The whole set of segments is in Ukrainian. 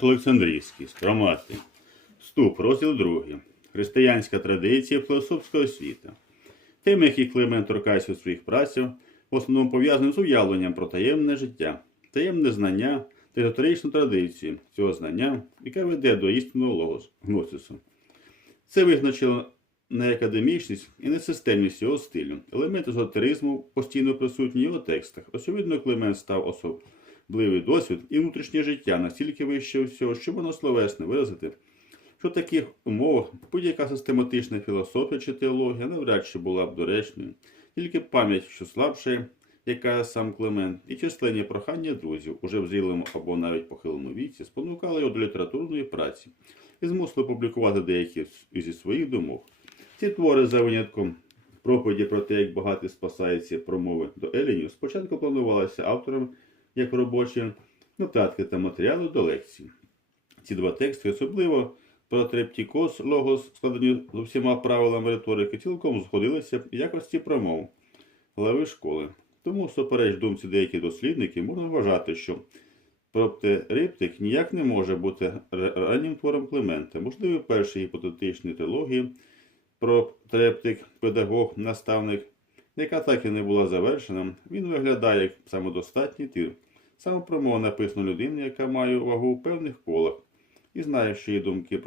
Олександрійський, Строматий. Вступ, розділ 2. Християнська традиція, філософська освіта. Теми, які Климент торкається у своїх працях, в основному пов'язані з уявленням про таємне життя, таємне знання та езотеричну традицію цього знання, яке веде до істинного гносису. Це визначило неакадемічність і несистемність його стилю. Елементи езотеризму постійно присутні в його текстах. Очевидно, Климент став особливий досвід і внутрішнє життя настільки вище всього, що воно словесно виразити, що в таких умовах будь-яка систематична філософія чи теологія навряд чи була б доречною. Тільки пам'ять, що слабша, яка сам Климент, і численні прохання друзів, уже в зрілому або навіть похилому віці, спонукали його до літературної праці і змусили публікувати деякі зі своїх думок. Ці твори за винятком проповіді про те, як багатий спасається промови до Елінів, спочатку планувалися автором як робочі нотатки та матеріали до лекцій. Ці два тексти, особливо про трептікос, логос, складені з усіма правилами риторики, цілком згодилися в якості промов глави школи. Тому, всупереч думці деяких дослідників, можна вважати, що проптериптик ніяк не може бути раннім твором Климента. Можливо, перші гіпотетичні трилогії про педагог, наставник, яка так і не була завершена, він виглядає як самодостатній твір. Саме промова написана людиною, яка має вагу у певних колах і знає, що її думки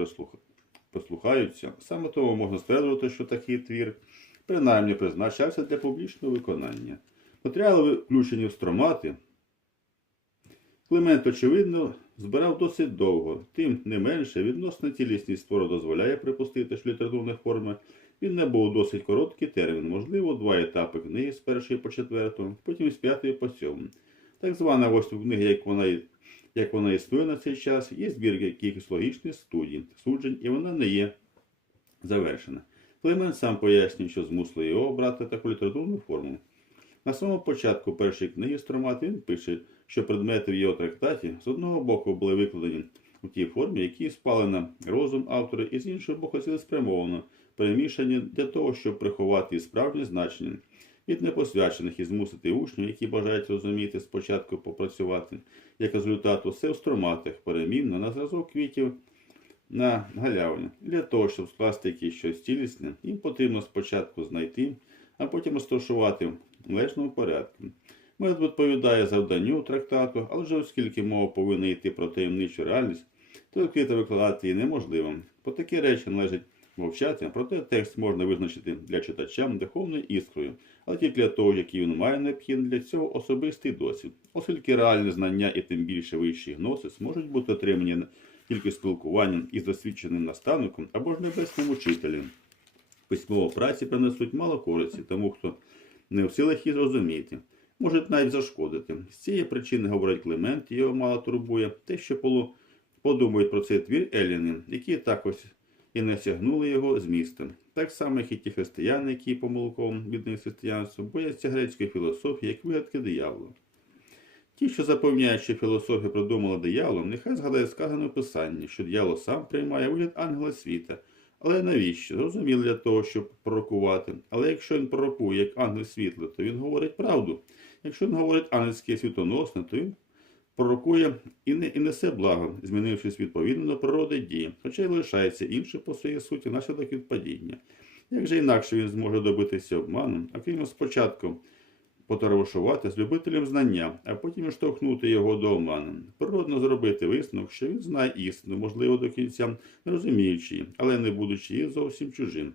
послухаються. Саме тому можна стверджувати, що такий твір принаймні призначався для публічного виконання. Матеріали, включені в стромати, Климент, очевидно, збирав досить довго, тим не менше, відносна цілісність твору дозволяє припустити, що літературних форми він не був досить короткий термін, можливо, два етапи книги з першої по четверту, потім з п'ятої по сьому. Так звана восьма книга, як вона, як вона існує на цей час, є збірка якихось логічних студій, суджень, і вона не є завершена. Климент сам пояснює, що змусило його обрати таку літературну форму. На самому початку першої книги Стромат він пише, що предмети в його трактаті з одного боку були викладені у тій формі, які спали на розум автора, і з іншого боку цілеспрямовано перемішані для того, щоб приховати і справжнє значення від непосвячених і змусити учнів, які бажають розуміти, спочатку попрацювати. Як результат, усе в строматах перемінно на зразок квітів на галявині. Для того, щоб скласти якесь щось цілісне, їм потрібно спочатку знайти, а потім розташувати в належному порядку. Метод відповідає завданню трактату, але вже оскільки мова повинна йти про таємничу реальність, то відкрито викладати її неможливо. Про такі речі належить мовчати, проте текст можна визначити для читача духовною іскрою, але тільки для того, який він має необхідний для цього особистий досвід, оскільки реальне знання і тим більше вищий гносис можуть бути отримані тільки спілкуванням із досвідченим наставником або ж небесним учителем. Письмово праці принесуть мало користі тому, хто не в силах її зрозуміти, можуть навіть зашкодити. З цієї причини, говорить Климент, його мало турбує те, що полу подумають про цей твір Еліни, які так ось і не сягнули його змістом. Так само, як і ті християни, які помилково віддають християнству, бояться грецької філософії, як вигадки диявола. Ті, що запевняють, що філософія придумала дияволом, нехай згадає сказане в писанні, що диявол сам приймає вигляд ангела світа. Але навіщо? Зрозуміло для того, щоб пророкувати. Але якщо він пророкує як ангел світла, то він говорить правду. Якщо він говорить ангельське світоносне, то він пророкує і, не, і несе благо, змінившись відповідно до природи дії, хоча й лишається інше по своїй суті наслідок від падіння. Як же інакше він зможе добитися обманом, а крім спочатку потарабушувати з любителем знання, а потім штовхнути його до оману. Природно зробити висновок, що він знає істину, можливо, до кінця не розуміючи, її, але не будучи її зовсім чужим.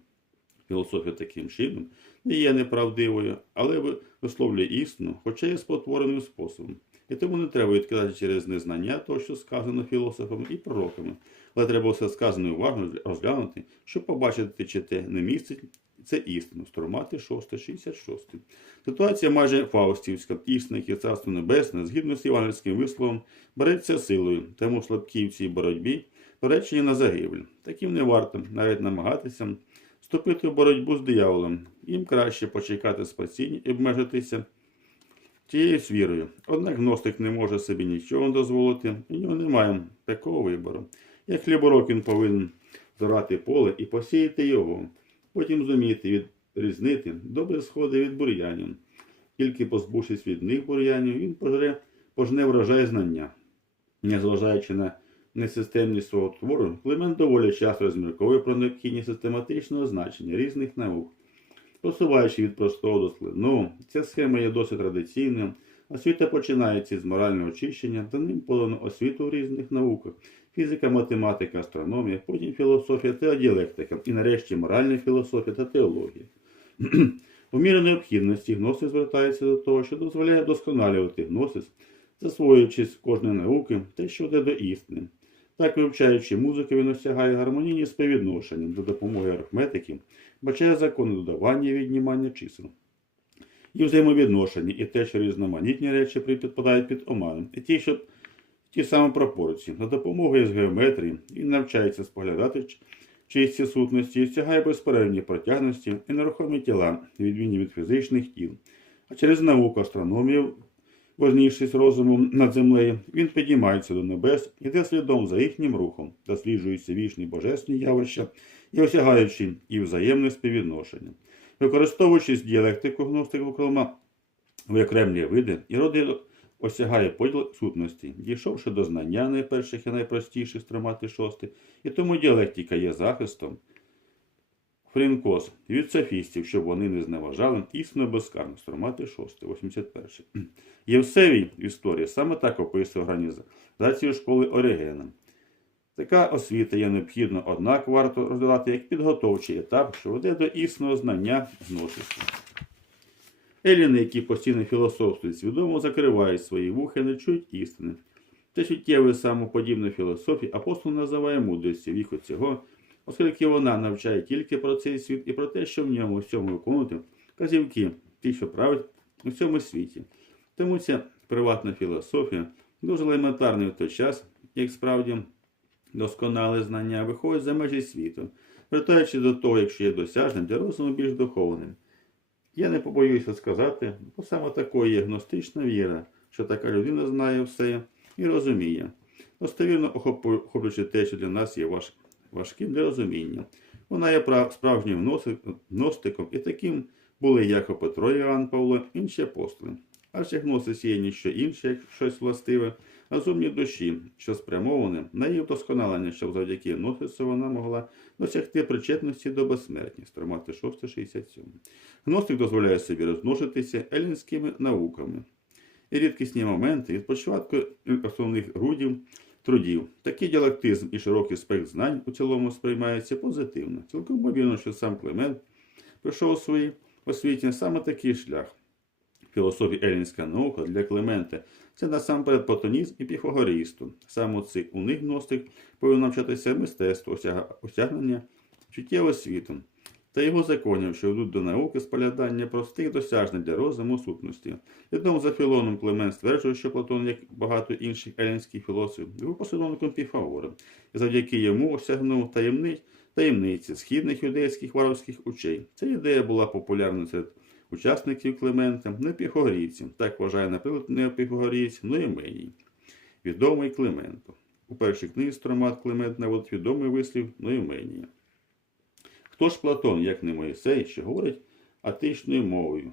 Філософія таким чином не є неправдивою, але висловлює істину, хоча й спотвореним способом. І тому не треба відкидати через незнання того, що сказано філософами і пророками, але треба все сказане уважно розглянути, щоб побачити, чи те не містить це істину. Стромати 6, 66. Ситуація майже фаустівська, істина, як і царство небесне, згідно з івангельським висловом, береться силою, тому слабкі в цій боротьбі перечені на загибель. Таким не варто навіть намагатися вступити в боротьбу з дияволом. Їм краще почекати спасіння і обмежитися тією ж вірою. Однак гностик не може собі нічого дозволити, у нього немає такого вибору. Як хліборок він повинен зорати поле і посіяти його, потім зуміти відрізнити добрі сходи від бур'янів. Тільки позбувшись від них бур'янів, він пожре, пожне врожай знання, незважаючи на несистемність свого твору, Климент доволі часто розмірковує про необхідність систематичного значення різних наук, посуваючи від простого до складного. Ця схема є досить традиційною. Освіта починається з морального очищення, за ним подано освіту в різних науках фізика, математика, астрономія, потім філософія та діалектика, і нарешті моральна філософія та теологія. У мірі необхідності гносис звертається до того, що дозволяє вдосконалювати гносис, засвоюючи з кожної науки те, що йде до істини. Так, вивчаючи музику, він осягає гармонійні співвідношення за допомогою арифметики, бачає закони додавання і віднімання чисел. І взаємовідношення, і те, що різноманітні речі підпадають під оману, і ті, що ті самі пропорції. За допомогою з геометрії він навчається споглядати чисті сутності і стягає безперервні протягності і нерухомі тіла, відмінні від фізичних тіл. А через науку астрономію, вознісшись розумом над землею, він підіймається до небес, іде слідом за їхнім рухом, досліджуючи вічні божественні явища і осягаючи і взаємне співвідношення. Використовуючи діалектику гностику Клима, виокремлює види і роди осягає поділ сутності, дійшовши до знання найперших і найпростіших стримати шости, і тому діалектика є захистом Фрінкос від софістів, щоб вони не зневажали істинно безкарно стримати шосте, 81. Євсевій в історії саме так описує організацію школи Оригена. Така освіта є необхідна, однак варто розглядати як підготовчий етап, що веде до існого знання гносису. Еліни, які постійно філософствують, свідомо закривають свої вуха не чують істини. Це чуттєвої самоподібної філософії апостол називає мудрістю віку цього, оскільки вона навчає тільки про цей світ і про те, що в ньому всьому виконувати казівки, ті, що править у цьому світі. Тому ця приватна філософія дуже елементарна в той час, як справді досконале знання виходить за межі світу, вертаючи до того, якщо є досяжним для розуму більш духовним. Я не побоюся сказати, бо саме такою є гностична віра, що така людина знає все і розуміє, достовірно охоплюючи те, що для нас є важ... важким для розуміння. Вона є прав... справжнім гностиком, і таким були Яко Петро Іоанн Павло, інші апостоли. Адже гносис є ніщо інше, як щось властиве, розумні душі, що спрямоване на її вдосконалення, щоб завдяки гносису вона могла досягти причетності до безсмертність, тримати 667. Гностик дозволяє собі розмножитися елінськими науками. І рідкісні моменти від початку основних грудів трудів. Такий діалектизм і широкий спектр знань у цілому сприймається позитивно. Цілком ймовірно, що сам Климент пройшов у своїй освіті саме такий шлях. Філософія елінська наука для Климента це насамперед платонізм і піфагорісту. Саме цей у них гностик повинен навчатися мистецтву, осягнення чуттєвого світу та його законів, що ведуть до науки споглядання простих досяжних для розуму сутності. Відомо за Філоном Клемент стверджує, що Платон, як багато інших елінських філософів, був послідовником Піфагора, і завдяки йому осягнув таємниць, таємниці східних юдейських варварських учей. Ця ідея була популярною серед учасників Климента, не піфагорійців. Так вважає, наприклад, не піфагорієць, но Єменій. Відомий Клименту. У першій книзі Стромат Климент наводить відомий вислів Ноєменія. Хто ж Платон, як не Моїсей, що говорить атичною мовою?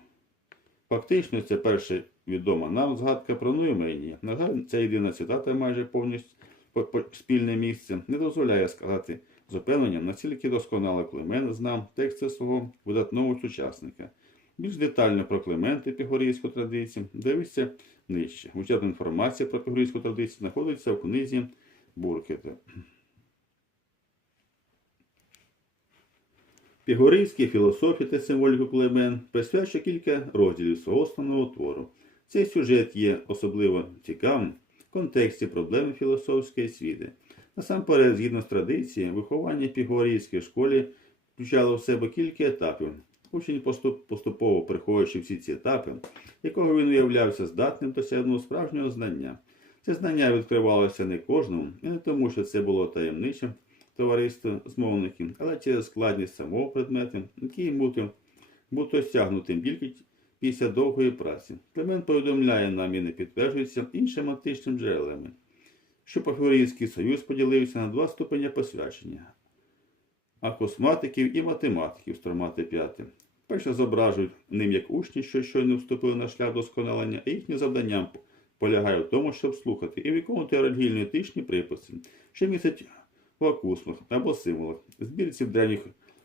Фактично, це перша відома нам згадка про Ноєменія. На жаль, ця єдина цитата майже повністю спільне місце не дозволяє сказати з упевненням, наскільки досконало Климент знав тексти свого видатного сучасника. Більш детально про Клименти пігорійську традицію дивіться нижче. Учасна інформація про пігорійську традицію знаходиться в книзі Буркета. Пігорійській філософії та символіку Клемент присвячує кілька розділів свого основного твору. Цей сюжет є особливо цікавим в контексті проблеми філософської освіти. Насамперед, згідно з традицією, виховання в Пігорійській школі включало в себе кілька етапів. Учень поступово приходячи всі ці етапи, якого він уявлявся здатним досягнути справжнього знання. Це знання відкривалося не кожному, і не тому, що це було таємничим товариство змовників, але через складність самого предмету, який бути, бути осягнутим тільки після довгої праці. Клемент повідомляє нам і не підтверджується іншими античними джерелами, що Порфірійський союз поділився на два ступеня посвячення а косматиків і математиків стромати п'яти. Перше зображують ним як учні, що щойно вступили на шлях досконалення, а їхнім завданням полягає в тому, щоб слухати і виконувати релігійні етичні приписи, що містять в акусмах або символах, збірці древніх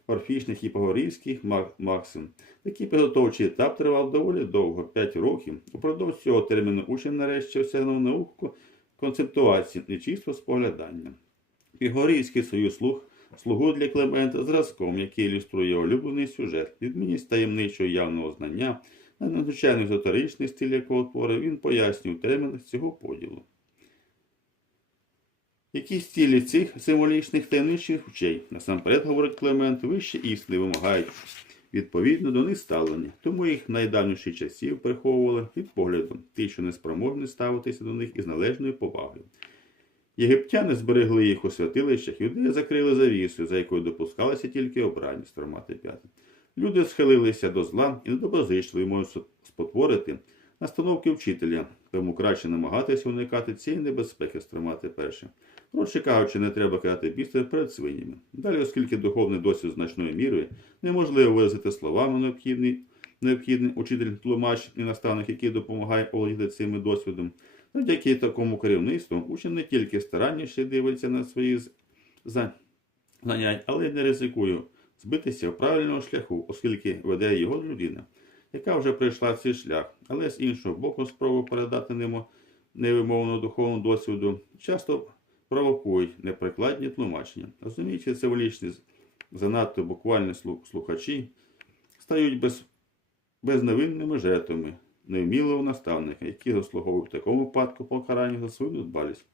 орфічних і погорівських максим. Такий підготовчий етап тривав доволі довго 5 років. Упродовж цього терміну учень нарешті осягнув науку концептуації і чисто споглядання. Пігорівський союз слуг слугу для Клемента зразком, який ілюструє улюблений сюжет, відмінність таємничого явного знання, на надзвичайно езотеричний стиль якого творив, він пояснює термін цього поділу. Які цілі цих символічних таємничих вчей, насамперед, говорить Клемент, вище істини вимагають відповідно до них ставлення, тому їх найдавніші часів приховували під поглядом, ті, що не спроможні ставитися до них із належною повагою. Єгиптяни зберегли їх у святилищах, юдеї закрили завісою, за якою допускалися тільки обрані стромати п'яти. Люди схилилися до зла і недоброзичливі можуть спотворити настановки вчителя, тому краще намагатися уникати цієї небезпеки стримати перше. Коротше кажучи, не треба кидати бісти перед свинями. Далі, оскільки духовний досвід значною мірою неможливо виразити словами необхідний, необхідний учитель, тлумач і наставник, який допомагає володіти цим досвідом, завдяки такому керівництву учень не тільки старанніше дивиться на свої знання, але й не ризикує збитися в правильному шляху, оскільки веде його людина, яка вже пройшла цей шлях, але з іншого боку спробу передати нему невимовну духовну досвіду часто провокують неприкладні тлумачення. Розуміючи символічні занадто буквальні слухачі стають без, безневинними жертвами невмілого наставника, які заслуговують в такому випадку покарання за свою недбалість.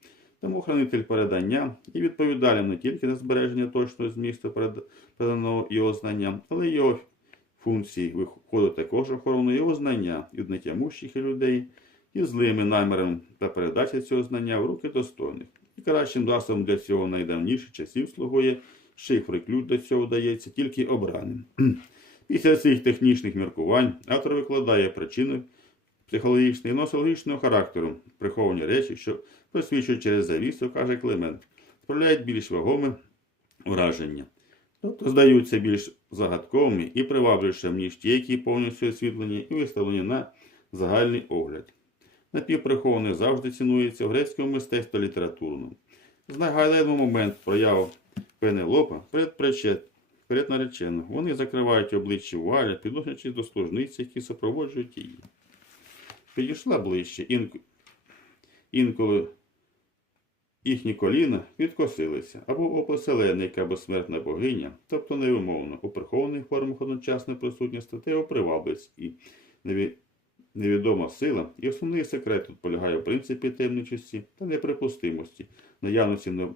Тому хранитель передання і відповідальний не тільки за збереження точного змісту переданого його знання, але й його функції виходить також охорону його знання від нетямущих людей і злими намірами та передачі цього знання в руки достойних. І кращим засобом для цього найдавніших часів слугує шифр і ключ до цього дається тільки обраним. Після цих технічних міркувань автор викладає причини психологічного і носологічного характеру, приховані речі, що просвічують через завісу, каже Климент, справляють більш вагоме враження. Тобто здаються більш загадковими і привабливішими, ніж ті, які повністю освітлені і виставлені на загальний огляд. Напівприхований завжди цінується в грецькому мистецтві літературному. Знагайдаємо момент прояву Пенелопа перед, нареченим. Вони закривають обличчя вуаля, підносячись до служниць, які супроводжують її. Підійшла ближче, інк... інколи їхні коліна підкосилися, або опоселена, яка безсмертна богиня, тобто невимовно, у прихованих формах одночасно присутня статева привабливість і неві... невідома сила, і основний секрет тут полягає в принципі темничості та неприпустимості, наявності не-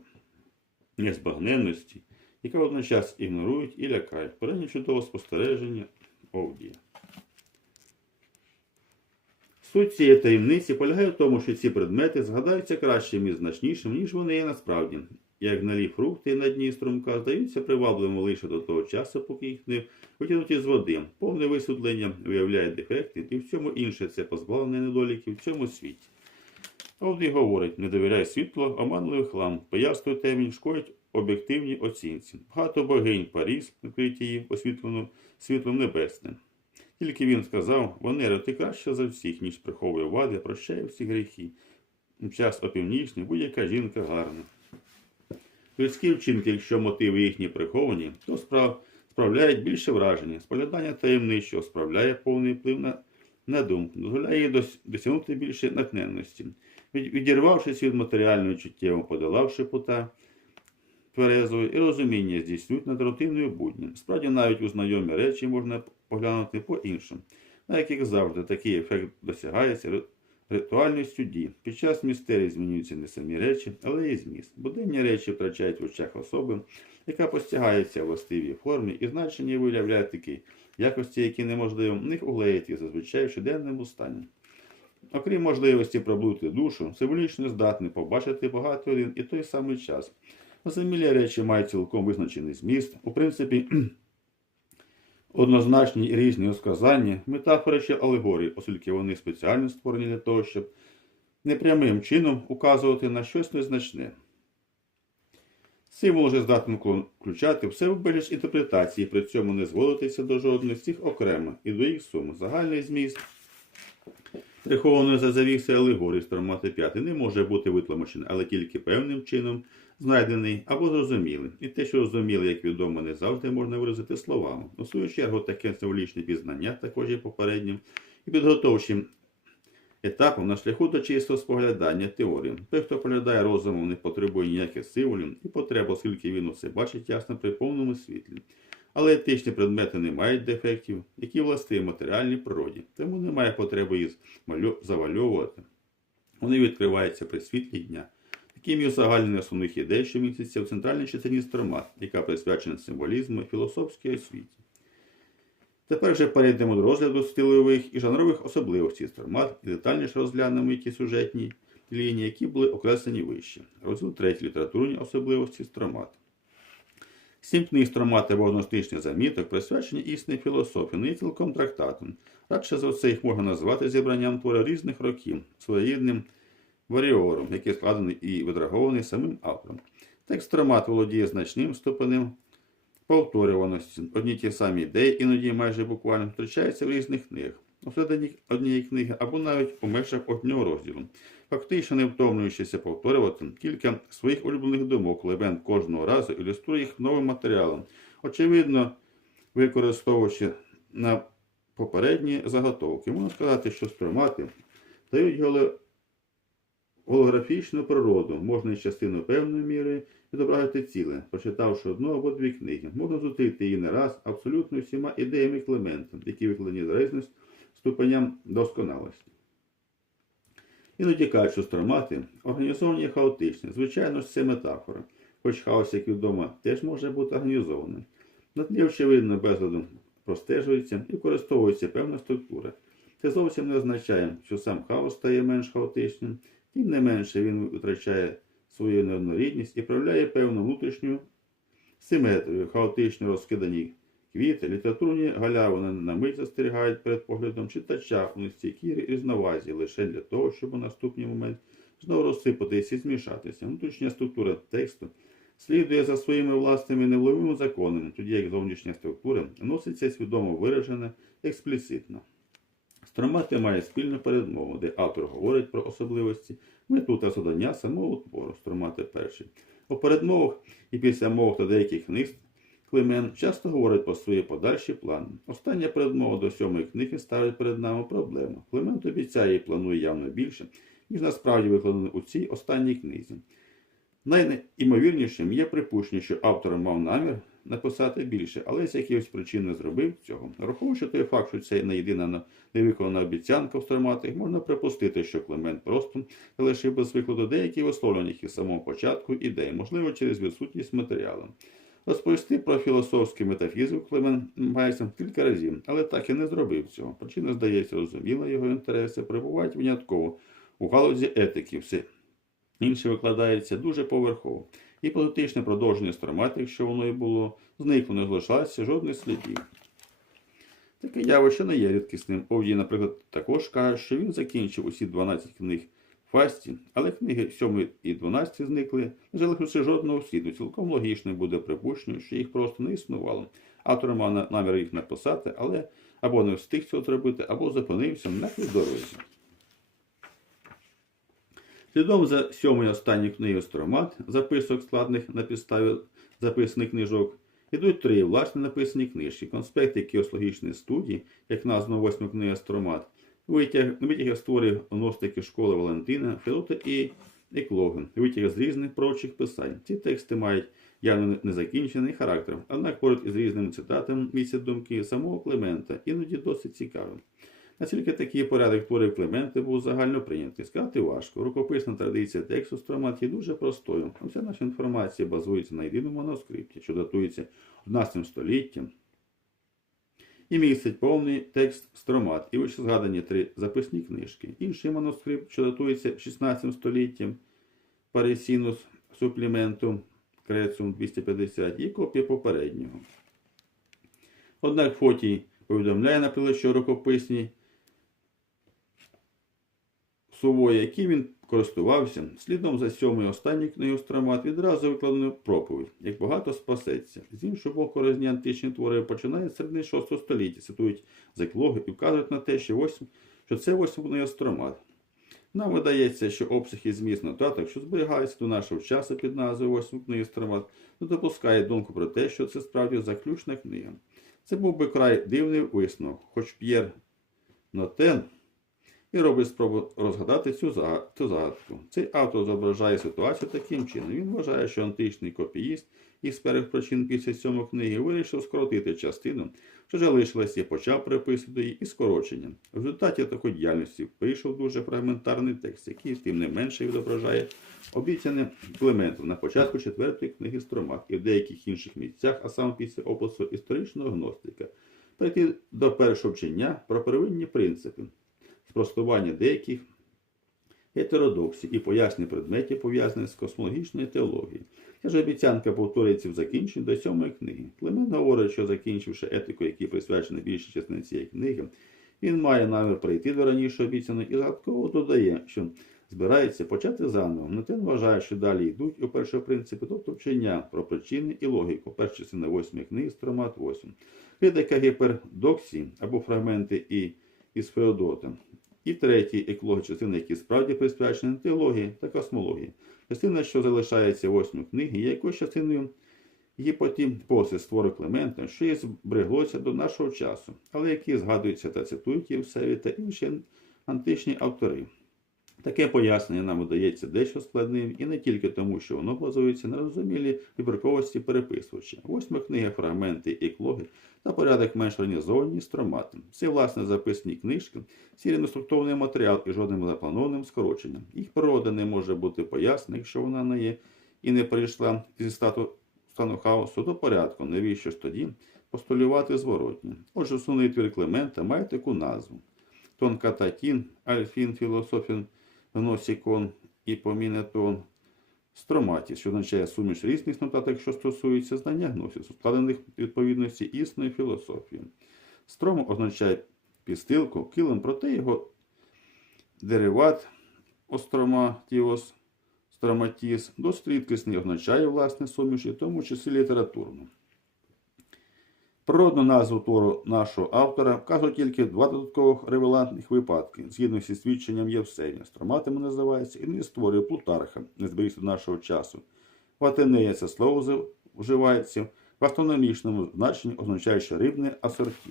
незбагненності, яка водночас ігнорують і лякають. Переднє чудове спостереження Овдія. Суть цієї таємниці полягає в тому, що ці предмети згадаються кращим і значнішим, ніж вони є насправді. Як гнилі фрукти на дні струмка здаються привабливими лише до того часу, поки їх не витягнуті з води. Повне висвітлення виявляє дефекти, і в цьому інше це позбавлення недоліків в цьому світі. Овдій говорить, не довіряй світло, оманливий хлам, пояснює темінь, шкодять об'єктивній оцінці. Багато богинь Паріс, вкриті її освітлено світлом небесним. Тільки він сказав, Венера, ти краще за всіх, ніж приховує вади, прощає всі гріхи. Час опівнічний, будь-яка жінка гарна. Людські вчинки, якщо мотиви їхні приховані, то справ... справляють більше враження. Споглядання таємничого справляє повний вплив на, на думку, дозволяє їй дос... досягнути більше натхненності. Від... Відірвавшись від матеріального чуттєво, подолавши пута тверезою і розуміння здійснюють над рутинною буднім. Справді навіть у знайомі речі можна поглянути по-іншому, на яких завжди такий ефект досягається ри- ритуальністю дій. Під час містерій змінюються не самі речі, але і зміст. Буденні речі втрачають в очах особи, яка постягається в властивій формі і значення виявляє такі якості, які неможливо в них углеїти зазвичай в щоденному стані. Окрім можливості пробути душу, символічно здатний побачити багато один і той самий час. Незамілі речі мають цілком визначений зміст, у принципі, однозначні і різні розказання, метафори чи алегорії, оскільки вони спеціально створені для того, щоб непрямим чином указувати на щось незначне. Символ вже здатен включати включати в себе безліч інтерпретації, при цьому не зводитися до жодної з цих окремо і до їх суми. Загальний зміст прихованою за завіси алегорії стромати п'ятий не може бути витлумачений, але тільки певним чином знайдений або зрозумілий. І те, що зрозуміле, як відомо, не завжди можна виразити словами. У свою чергу, таке символічне пізнання також є попереднім і підготовчим етапом на шляху до чистого споглядання теорії. Той, хто поглядає розумом, не потребує ніяких символів і потреб, оскільки він усе бачить ясно при повному світлі. Але етичні предмети не мають дефектів, які властиві матеріальній природі, тому немає потреби їх завальовувати. Вони відкриваються при світлі дня. Таким є узагальнення основних ідей, що містяться в центральній частині строма, яка присвячена символізму і філософській освіті. Тепер вже перейдемо до розгляду стилових і жанрових особливостей стромат і детальніше розглянемо які сюжетні лінії, які були окреслені вище. Розділ 3. Літературні особливості стромат. Сім книг стромат або заміток присвячені істинній філософії, не цілком трактатом. Радше за все їх можна назвати зібранням творів різних років, своєрідним варіором, який складений і відрагований самим автором. Текст стромат володіє значним ступенем повторюваності. Одні ті самі ідеї, іноді майже буквально втрачаються в різних книгах, усередині однієї книги або навіть у межах одного розділу. Фактично не втомлюючися повторювати кілька своїх улюблених думок, Левен кожного разу ілюструє їх новим матеріалом, очевидно, використовуючи на попередні заготовки. Можна сказати, що стромати дають голо- голографічну природу, можна із частину певної міри відобразити ціле, прочитавши одну або дві книги. Можна зустріти її не раз абсолютно всіма ідеями Клемента, які викладені з різних ступеням досконалості. Іноді кажуть, що стромати організовані хаотичні. Звичайно ж, це метафора, хоч хаос, як відомо, теж може бути організованим. На тлі, очевидно, безладом простежується і використовується певна структура. Це зовсім не означає, що сам хаос стає менш хаотичним, тим не менше він витрачає свою неоднорідність і проявляє певну внутрішню симетрію, хаотично розкидані квіти, літературні галявини на мить застерігають перед поглядом читача у нестійкій різновазі лише для того, щоб у наступний момент знову розсипатися і змішатися. Внутрішня структура тексту слідує за своїми власними невловими законами, тоді як зовнішня структура носиться свідомо виражена експліцитно. Стромати має спільну передмову, де автор говорить про особливості мету та завдання самого твору Стромати перший. У передмовах і після мов та деяких книг Климен часто говорить про свої подальші плани. Остання передмова до сьомої книги ставить перед нами проблему. Климент обіцяє і планує явно більше, ніж насправді викладено у цій останній книзі. Найімовірнішим є припущення, що автор мав намір написати більше, але з якихось причин не зробив цього. Враховуючи той факт, що це не єдина невиконана обіцянка в строматих, можна припустити, що Климент просто залишив без викладу деякі висловлення їх із самого початку ідей, можливо, через відсутність матеріалу. Розповісти про філософську метафізику Клемент намагається кілька разів, але так і не зробив цього. Причина, здається, розуміла його інтереси, перебувають винятково у галузі етики. Все інше викладається дуже поверхово. І політичне продовження стромати, якщо воно і було, зникло, не залишалося жодних слідів. Таке явище не є рідкісним. Овдій, наприклад, також каже, що він закінчив усі 12 книг Фасті, але книги 7 і 12 зникли, не залишивши жодного сліду. Цілком логічно буде припущення, що їх просто не існувало. Автор мав намір їх написати, але або не встиг цього зробити, або зупинився на дорозі. Слідом за сьомою останньою книгою Стромат, записок складних на підставі записаних книжок, ідуть три власне написані книжки, конспекти кіослогічної студії, як названо восьма книга Стромат, витяг, витяги з творів гностики школи Валентина, Філота і Еклоген, витяги з різних прочих писань. Ці тексти мають явно незакінчений характер, однак поряд із різними цитатами місця думки самого Климента, іноді досить цікавим. Наскільки такий порядок творів Клемента був загально прийнятий, сказати важко. Рукописна традиція тексту Стромат є дуже простою. Вся наша інформація базується на єдиному манускрипті, що датується 11 століттям. І містить повний текст Стромат і вище згадані три записні книжки. Інший манускрипт, що датується 16 століттям, Парисінус супліментум Крецум 250 і копія попереднього. Однак Фотій повідомляє, наприклад, що рукописні сувої, які він користувався, слідом за сьомою останньою книгою Стромат відразу викладено проповідь, як багато спасеться. З іншого боку, різні античні твори починають середини 6 століття, цитують заклоги і вказують на те, що ось що це восьмий астромат. Нам видається, що обсяг і зміст нотаток, що зберігаються до нашого часу під назвою восьмий книги астромат, не допускає думку про те, що це справді заключна книга. Це був би край дивний висновок, хоч П'єр Нотен і робить спробу розгадати цю зага- цю загадку. Цей автор зображає ситуацію таким чином. Він вважає, що античний копіїст із перших причин після сьомої книги вирішив скоротити частину, що залишилася, і почав приписувати її із скороченням. В результаті такої діяльності вийшов дуже фрагментарний текст, який тим не менше відображає обіцяне Клементом на початку четвертої книги Стромат і в деяких інших місцях, а саме після опису історичного гностика, перейти до першого вчення про первинні принципи, спростування деяких гетеродоксій і пояснення предметів, пов'язаних з космологічною теологією. Ця ж обіцянка повторюється в закінченні до сьомої книги. Клемент говорить, що закінчивши етику, якій присвячена більша частина цієї книги, він має намір прийти до раніше обіцяної і загадково додає, що збирається почати заново. Нетен вважає, що далі йдуть у першого принципі, тобто вчення про причини і логіку. Перша частина восьмої книги Стромат 8. Критика гіпердоксії або фрагменти і із Феодота. І третій еклоги частини, які справді присвячені теології та космології. Частина, що залишається восьмої книги, є якоюсь частиною гіпотімпоси створу Клемента, що є збереглося до нашого часу, але які згадуються та цитують Євсеві та інші античні автори. Таке пояснення нам видається дещо складним і не тільки тому, що воно базується на розумілій вибірковості переписувача. Восьма книга, фрагменти і клоги та порядок менш організовані строматом. Це, власне, записані книжки, сірено структурний матеріал і жодним запланованим скороченням. Їх природа не може бути пояснена, якщо вона не є і не прийшла зі стату стану хаосу до порядку, навіщо ж тоді постулювати зворотні. Отже, основний твір Клемента має таку назву. Тонкататін, альфін, філософін, гносікон і помінетон, строматіс, що означає суміш різних нотаток, що стосуються знання гносісу, складених відповідності існої філософії. Стром означає підстилку, килим, проте його дериват остроматіос, строматіс, досить рідкісний означає власне суміш, і в тому числі літературну. Природну назву твору нашого автора вказують тільки два додаткових ревелантних випадки. Згідно зі свідченням Євсевія, строматами називається і не створює Плутарха, не зберігся до нашого часу. В Атенея це слово вживається в астрономічному значенні, означаючи рибне асорті.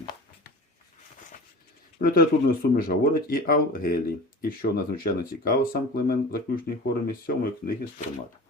Про літературну суміш говорить і Алгелій, і що надзвичайно цікаво, сам Клемент в заключній формі сьомої книги Стромат.